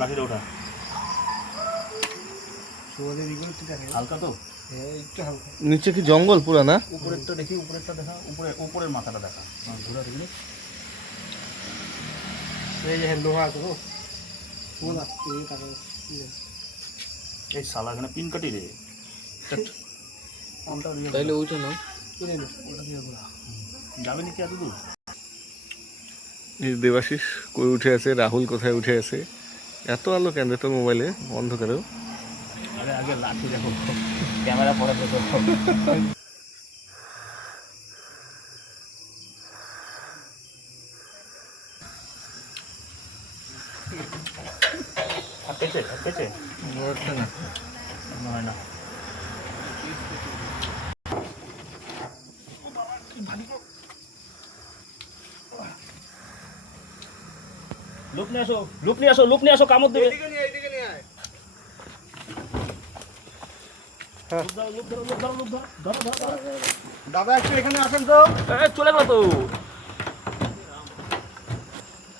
লাঠিটা ওঠা হালকা তো নিচে কি জঙ্গল পুরা না? উপরেরটা দেখি, উপরেরটা দেখা, উপরের মাথাটা দেখা ঘোরা দেখিনি। এই শালা এখানে পিন কাটি রে। তাইলে ওইটা না, যাবে নাকি এত দূর? দেবাশিস কই উঠে আছে, রাহুল কোথায় উঠে আছে? এত আলো কেন তোর মোবাইলে অন্ধকারেও? আরে আগে লাঠি দেখো, ক্যামেরা পরে তো পেছে না হয় না। লুক নিয়ে আসো কামড় দেবে। দাদা একটু এখানে আসেন তো। চলে গেল তো।